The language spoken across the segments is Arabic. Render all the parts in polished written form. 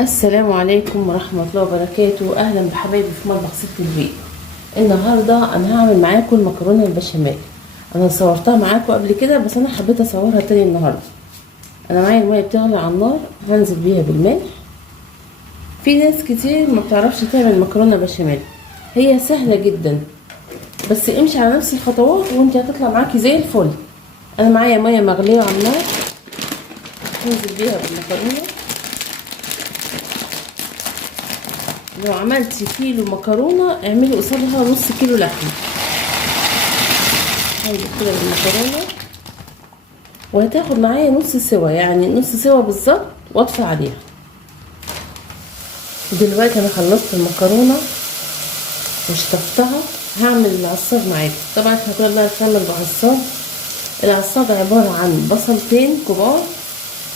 السلام عليكم ورحمة الله وبركاته. أهلا بحبايبي في مطبخ ست البيت. النهاردة أنا هعمل معاكم المكرونة البشاميل. أنا صورتها معاكم قبل كده بس أنا حبيت أصورها تاني النهاردة. أنا معايا المية بتغلي على النار، هنزل بيها بالملح. في ناس كتير ما بتعرفش تعمل مكرونة بشاميل، هي سهلة جدا بس امشي على نفس الخطوات وانت هتطلع معاكي زي الفل. أنا معايا مية مغلية على النار، هنزل بيها بالمكرونة. لو عملتي كيلو مكرونه اعملي قصادها نص كيلو لحمه. هنزل كده بالمكرونه وهتاخد معايا نص سوا، يعني نص سوا بالظبط، واطفي عليها. دلوقتي انا خلصت المكرونه وشطفتها، هعمل العصاج معاكم. طبعا احنا كنا بنعمل بعصاج. العصاج عباره عن بصلتين كبار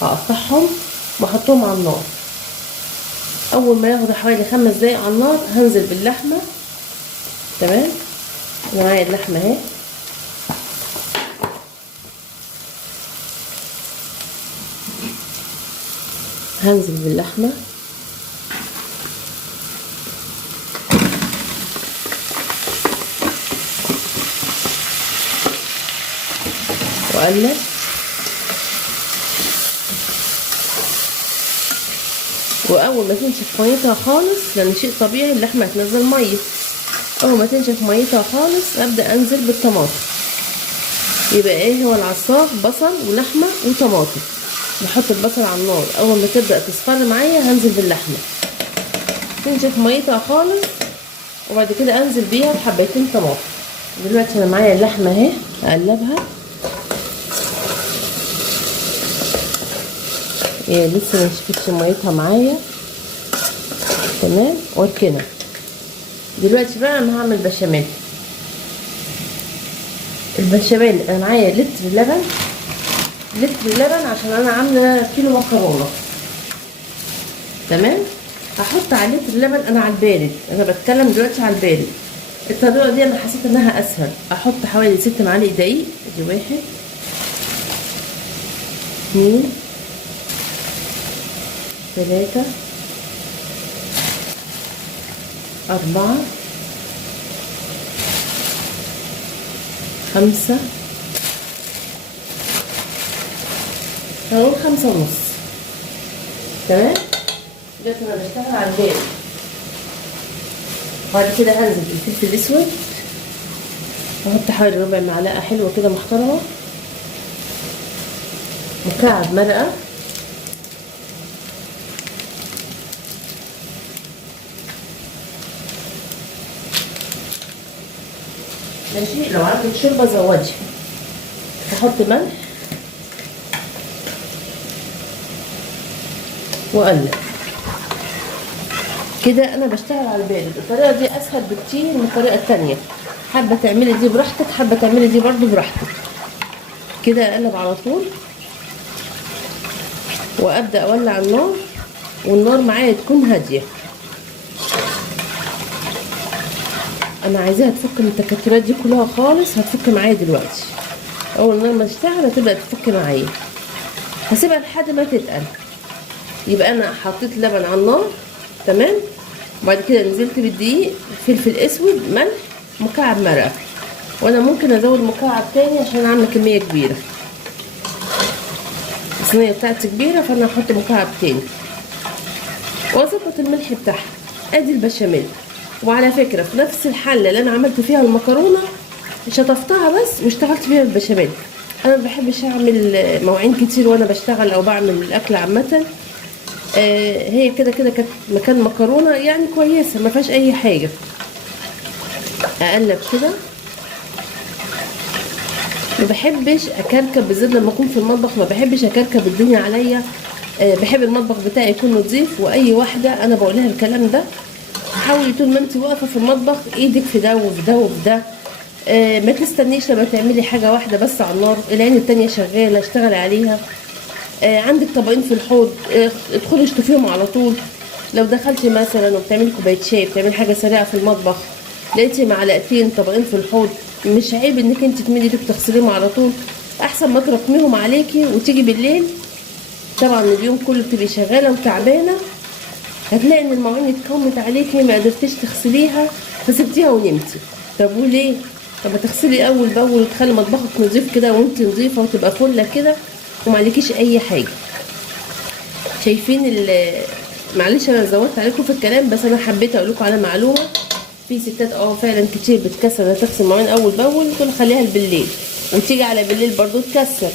هقطعهم واحطهم على النار. اول ما ياخد حوالي 5 دقايق على النار هنزل باللحمه. تمام، انا معايا اللحمه اهي. هنزل باللحمه واقلب. واول ما تنشف ميتها خالص، لان شيء طبيعي اللحمه هتنزل ميه، اول ما تنشف ميتها خالص ابدا انزل بالطماطم. يبقى ايه هو العصاج؟ بصل ولحمه وطماطم. بحط البصل على النار، اول ما تبدا تصفر معايا هنزل باللحمه تنشف ميتها خالص، وبعد كده انزل بيها بحبيتين طماطم. دلوقتي انا معايا اللحمه اهي، هقلبها. هي لسه ما نشفتش ميتها معايا. تمام، واركنها. دلوقتي بقى انا هعمل بشاميل. البشاميل انا معايا لتر لبن عشان انا عامله كيلو مكرونه. تمام، هحط على لتر اللبن انا على البارد، انا بتكلم دلوقتي على البارد. الطريقه دي انا حسيت انها اسهل. احط حوالي 6 معالق دقيق. ادي 1 2 3 4 5. هنقول 5 ونص. تمام، دلوقتي انا بشتغل على البارد. بعد كده هنزل بالفلفل الاسود، احط حوالي ربع معلقه حلوه كده محترمه. مكعب مرقه، ماشي. لو عندك شوربه زودي. احط ملح واقلب كده. انا بشتغل على البارد. الطريقه دي اسهل بكتير من الطريقه التانية. حابه تعملي دي براحتك، حابه تعملي دي برضو براحتك. كده اقلب على طول وابدا اولع النار، والنار معايا تكون هاديه. انا عايزاها تفك من التكتلات دي كلها خالص. هتفك معايا دلوقتي. اول ما تشتغل هتبدا تفك معايا. هسيبها لحد ما تتقل. يبقى انا حطيت لبن على النار. تمام، وبعد كده نزلت بالدقيق، فلفل اسود، ملح، مكعب مرقه. وانا ممكن ازود مكعب تاني عشان عامله كميه كبيره. الصينيه بتاعتي كبيره فانا هحط مكعب تاني واظبط الملح بتاعها. ادي البشاميل. وعلى فكره في نفس الحله اللي انا عملت فيها المكرونه شطفتها بس واشتغلت فيها البشاميل. انا ما بحبش اعمل مواعين كتير وانا بشتغل او بعمل الاكل عامه. هي كده كده كانت مكان مكرونه يعني كويسه، ما فيهاش اي حاجه. اقلب كده. ما بحبش اكركب، بالذات لما اكون في المطبخ ما بحبش اكركب الدنيا عليا. بحب المطبخ بتاعي يكون نظيف. واي واحده انا بقول لها الكلام ده، حاولي طول ما انت واقفه في المطبخ ايدك في ده وفي ده وفي ده. ما تستنيش لما تعملي حاجه واحده بس على النار، العين التانيه شغاله اشتغلي عليها. عندك طبقين في الحوض، ادخلي اشطفيهم على طول. لو دخلتي مثلا وبتعملي كوبايه شاي، بتعملي حاجه سريعه في المطبخ، لقيتي معلقتين طبقين في الحوض، مش عيب انك انت تمدي ايدك تغسليهم على طول. احسن ما تراكميهم عليكي وتيجي بالليل طبعا اليوم كله بتبقي شغاله وتعبانه هتلاقي ان المواعين اتكومت عليكي ما قدرتيش تغسليها فسبتيها ونمتي. طب وليه؟ طب ما تغسلي اول باول وتخلي مطبخك نظيف كده وانت نظيفه وتبقى فله كده ومعلكيش اي حاجه. شايفين معلش انا زودت عليكم في الكلام، بس انا حبيت اقول لكم على معلومه. في ستات فعلا كتير بتكسر انها تغسل مواعين اول باول وتقول خليها بالليل، وتيجي على بالليل برضو تكسر.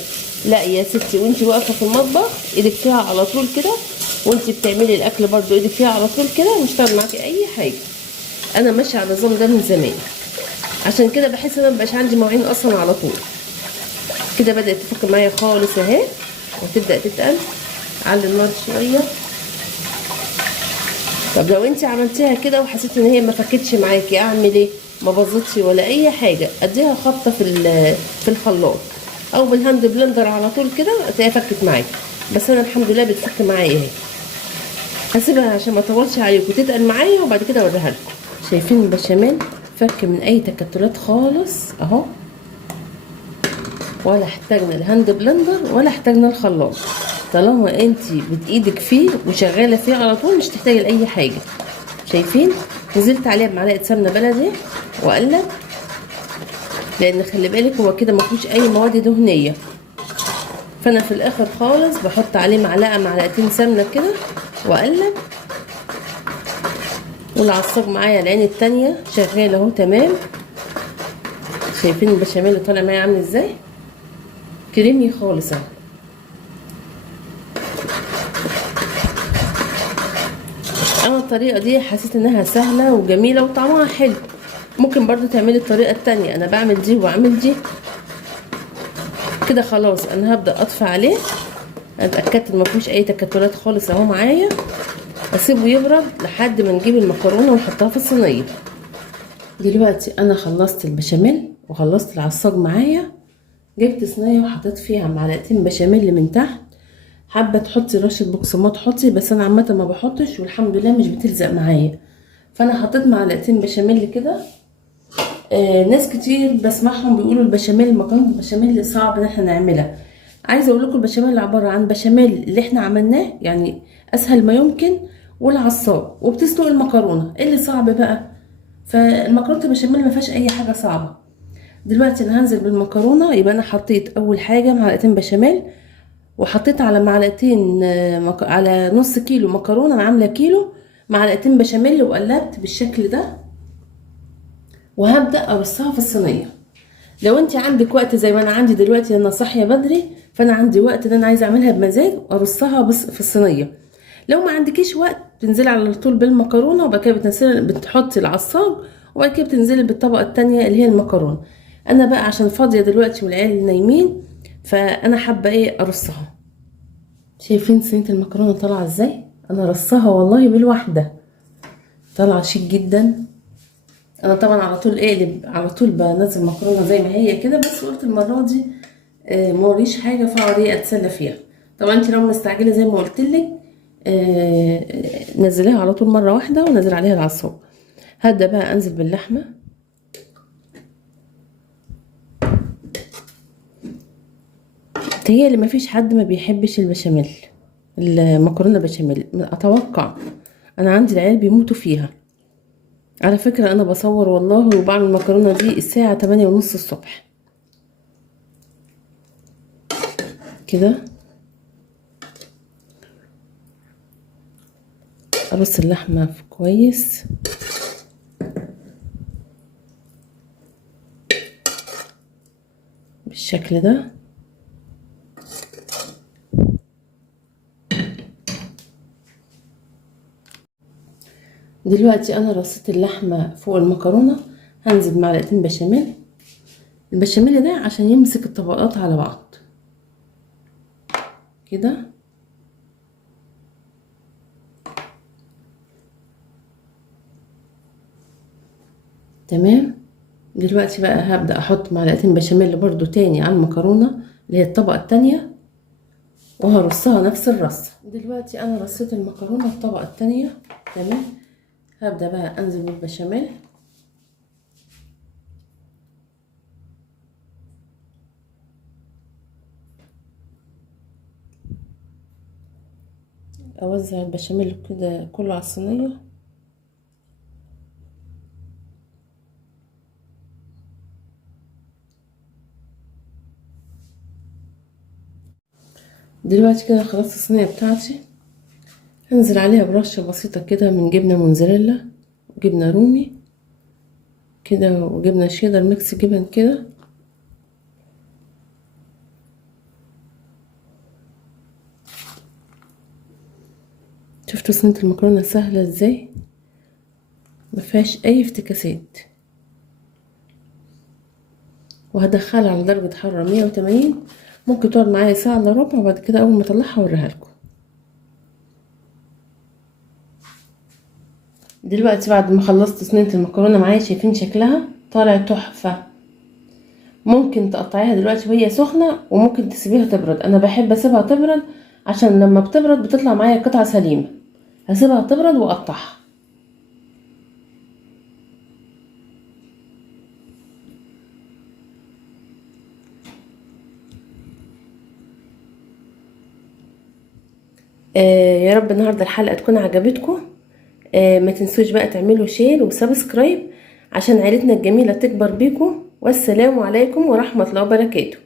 لا يا ستي، وانت واقفه في المطبخ ايدك فيها على طول كده، وانت بتعملي الاكل برضو ايدك فيها على طول كده، مش هتعمل معاكي اي حاجه. انا ماشيه على النظام ده من زمان، عشان كده بحس ان انا مبقاش عندي مواعين اصلا على طول. كده بدات تفك معايا خالص اهي، وتبدا تتقل. على النار شويه. طب لو انت عملتيها كده وحسيت ان هي ما فكتش معاكي اعمل ايه؟ ما باظتش ولا اي حاجه، اديها خبطه في الخلاط او بالهاند بلندر على طول كده هتلاقيها فكت معاكي. بس انا الحمد لله بتفك معايا اهي. هسيبها عشان ما اطولش عليكم تتقل معايا وبعد كده اوريها لكم. شايفين البشاميل فك من اي تكتلات خالص اهو، ولا احتاجنا الهاند بلندر ولا احتاجنا الخلاط. طالما انت بايدك فيه وشغاله فيه على طول مش تحتاجي لاي حاجه. شايفين؟ نزلت عليها بمعلقه سمنه بلدي واقلب، لان خلي بالك هو كده ما فيهوش اي مواد دهنيه. فانا في الاخر خالص بحط عليه معلقتين سمنه كده واقلب. والعصاج معايا العين التانية شغاله اهو تمام. شايفين البشاميل اللي طالع معايا عامل ازاي؟ كريمي خالص اهو. انا الطريقه دي حسيت انها سهله وجميله وطعمها حلو. ممكن برضو تعملي الطريقه التانية، انا بعمل دي واعمل دي كده. خلاص انا هبدا اطفي عليه. انا اتاكدت ان مفيهوش اي تكتلات خالص اهو معايا. اسيبه يبرد لحد ما نجيب المكرونه ونحطها في الصينيه. دلوقتي انا خلصت البشاميل وخلصت العصاج معايا. جبت صينيه وحطيت فيها معلقتين بشاميل من تحت. حابه تحطي رشه بقسماط حطي، بس انا عامه ما بحطش والحمد لله مش بتلزق معايا. فانا حطيت معلقتين بشاميل كده. ناس كتير بسمعهم بيقولوا البشاميل، مكرونه البشاميل صعب ان احنا نعملها. عايزه اقول لكم البشاميل عباره عن بشاميل اللي احنا عملناه يعني اسهل ما يمكن، والعصاج وبتسلق المكرونه. ايه اللي صعب بقى؟ فالمكرونه البشاميل ما فيهاش اي حاجه صعبه. دلوقتي انا هنزل بالمكرونه. يبقى انا حطيت اول حاجه معلقتين بشاميل، وحطيت على معلقتين على نص كيلو مكرونه، انا عامله كيلو، معلقتين بشاميل، وقلبت بالشكل ده. وهبدا ارصها في الصينيه. لو انت عندك وقت زي ما انا عندي دلوقتي، انا صاحيه بدري، فانا عندي وقت ان انا عايزه اعملها بمزاج وارصها بس في الصينيه. لو ما عندكيش وقت تنزلي على طول بالمكرونه، وبعد كده بتحطي العصاج، وبعد كده بتنزلي بالطبقه التانية اللي هي المكرونه. انا بقى عشان فاضيه دلوقتي والعيال نايمين، فانا حابه ايه ارصها. شايفين صينيه المكرونه طالعه ازاي؟ انا رصها والله بالواحده، طالعه شيك جدا. انا طبعا على طول اقلب، على طول بنزل مكرونه زي ما هي كده، بس قلت المره دي موريش حاجه فاقعد ايه اتسلى فيها. طبعا انت لو مستعجله زي ما قلت لك نزليها على طول مره واحده ونزل عليها العصاج. هبدا بقى انزل باللحمه. تهيألي مفيش حد ما بيحبش البشاميل، المكرونه بشاميل اتوقع. انا عندي العيال بيموتوا فيها. على فكره انا بصور والله وبعمل المكرونه دي الساعه 8:30 الصبح كده. ارص اللحمه كويس بالشكل ده. دلوقتي انا رصيت اللحمه فوق المكرونه. هنزل معلقتين بشاميل. البشاميل ده عشان يمسك الطبقات على بعض كده. تمام. دلوقتي بقى هبدأ احط معلقتين بشاميل برضو تاني على المكرونة اللي هي الطبقة التانية، وهرصها نفس الرصة. دلوقتي انا رصيت المكرونة الطبقة التانية تمام. هبدأ بقى انزل بالبشاميل. اوزع البشاميل كده كله على الصينيه. دلوقتي كده خلاص الصينيه بتاعتي، هنزل عليها برشه بسيطه كده من جبنه موتزاريلا وجبنه رومي كده وجبنه شيدر ميكس جبن كده. شفتوا صينيه المكرونه سهله ازاي، مفيهاش اي افتكاسات. وهدخلها على درجه حراره 180، ممكن تقعد معايا ساعه الا ربع، وبعد كده اول ما اطلعها اوريها لكم. دلوقتي بعد ما خلصت صينيه المكرونه معايا، شايفين شكلها طالع تحفه. ممكن تقطعيها دلوقتي وهي سخنه، وممكن تسيبيها تبرد. انا بحب اسيبها تبرد عشان لما بتبرد بتطلع معايا قطعه سليمه. هسيبها تبرد واقطعها. يا رب النهارده الحلقه تكون عجبتكم. ما تنسوش بقى تعملوا شير وسبسكرايب عشان عيلتنا الجميله تكبر بيكم. والسلام عليكم ورحمه الله وبركاته.